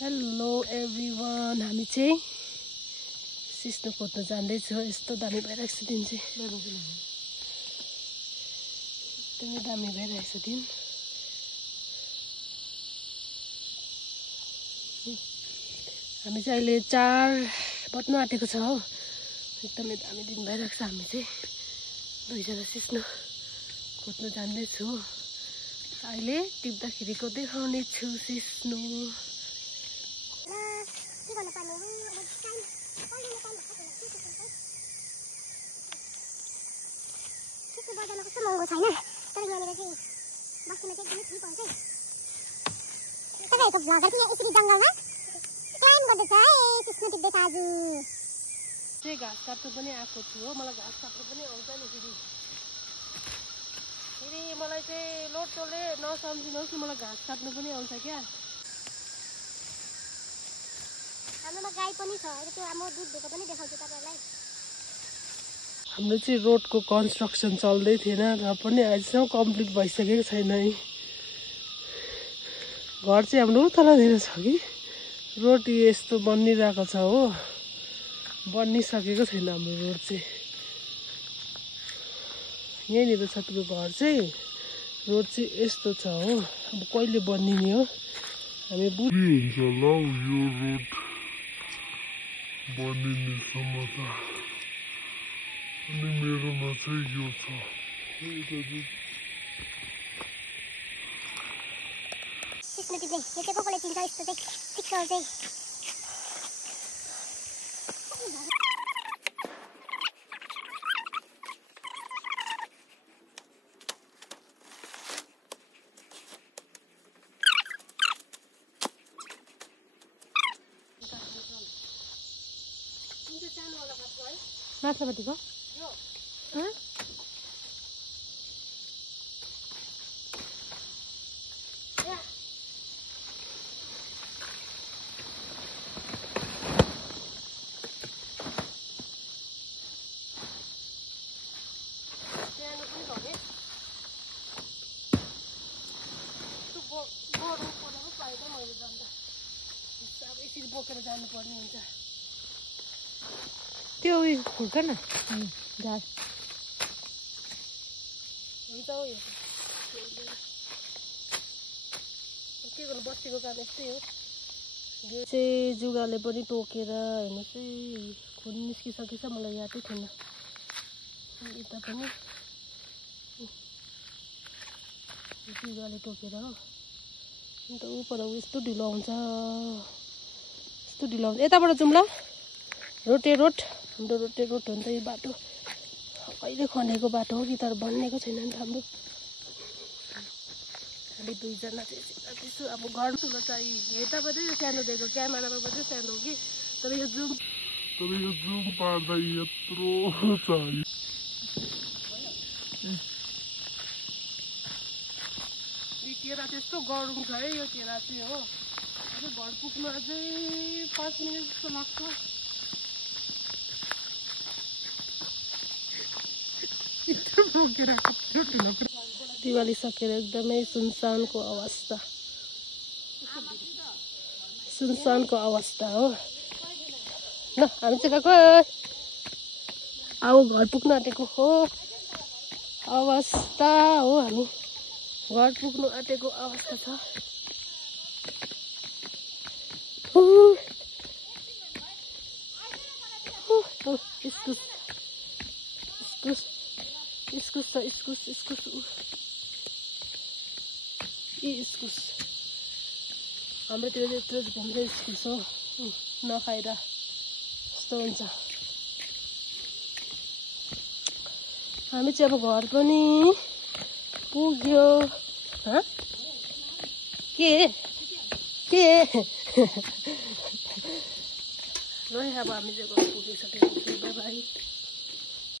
Hello everyone, हामी चाहिँ सिस्नो खोज्न जाँदैछौँ। यस्तो दामी भइरहेको छ दिन चाहिँ, एकदमै दामी भइरहेको छ दिन। हामी चाहिँ अहिले 4 बज्न आँटेको छ हो। एकदमै दामी दिन भइरहेको छ। हामी चाहिँ 2 जना सिस्नो खोज्न जाँदैछु। अहिले टिप्दाखेरिको देखाउने छु सिस्नो। बजारमा कस्तो महँगो छैन, तर यहाँनिर चाहिँ बस्तीमा चाहिँ एकदमै फ्री पाउँछ। तपाईँहरूको भ्लगर चाहिँ यहाँ यसरी जङ्गलमा क्लाइम गर्दैछ है, सिस्नो टिप्दैछ। आज चाहिँ घाँस काट्नु पनि आएको छु हो। मलाई घाँस काट्नु पनि आउँछ नि फेरि मलाई चाहिँ लोटोले नसम्झिनुहोस् न, मलाई घाँस काट्नु पनि आउँछ क्या। हाम्रोमा गाई पनि छ, त्यो म दुध दिएको पनि देखाउँछु तपाईँहरूलाई। हाम्रो चाहिँ रोडको कन्स्ट्रक्सन चल्दै थिएन र पनि अहिलेसम्म कम्प्लिट भइसकेको छैन है। घर चाहिँ हाम्रो तलतिर छ कि रोड यस्तो बनिरहेको छ हो। बनिसकेको छैन हाम्रो रोड चाहिँ। यहीँनिर छ त्यो घर चाहिँ। रोड चाहिँ यस्तो छ हो। अब कहिले बनिने हो हामी हुन्छ होला यो रोड बनिनेसम्म त। अनि मेरोमा चाहिँ यो छ। सिस्नो टिप्ने यो चाहिँ कसले चिन्छ यस्तो चाहिँ ठिक्क चाहिँ। माछापट्टिको यसरी बोकेर जानुपर्ने हुन्छ। त्यो उयो खुल्छ न घाँस हुन्छ हो। यो के गर्नु, बस्तीको काम यस्तै हो। यो चाहिँ जुगाले पनि टोकेर हेर्नुहोस् है, खुन निस्किसकेछ। मलाई यादै थिएन। यता पनि जुगाले टोकेर हो। अन्त ऊपर यस्तो ढिलो आउँछ, यस्तो ढिलो आउँछ। यताबाट जाउँ ल, रोटे रोड। हाम्रो रोटे रोड हो नि त यो बाटो। कहिले खनेको बाटो हो कि, तर बनिएको छैन नि त हाम्रो। खालि 2 जना त्यस्तो। अब घर ठुलो चाहिँ यताबाट सानो दिएको, क्यामेरामा पनि सानो हो कि, तर यो जुम पार्दा यत्रो छ। यो केरा त्यस्तो गरौँ छ है। यो केरा चाहिँ हो, घर पुग्न अझै 5 मिनट जस्तो लाग्छ। दिवाली सकेर एकदमै सुनसानको अवस्था, सुनसानको अवस्था हो। ल हामी चाहिँ गएको अब घर पुग्न आँटेको हो अवस्था हो। हामी घर पुग्नु आँटेको अवस्था छ। इस्कुस इस्कुस छ, इस्कुस इस्कुस इस्कुस हाम्रोतिर यत्रो घुम्दै इस्कुस हो। नखाएर यस्तो हुन्छ। हामी चाहिँ अब घर पनि पुग्यो। के ल अब हामी चाहिँ घर पुगिसकेको छु। By by.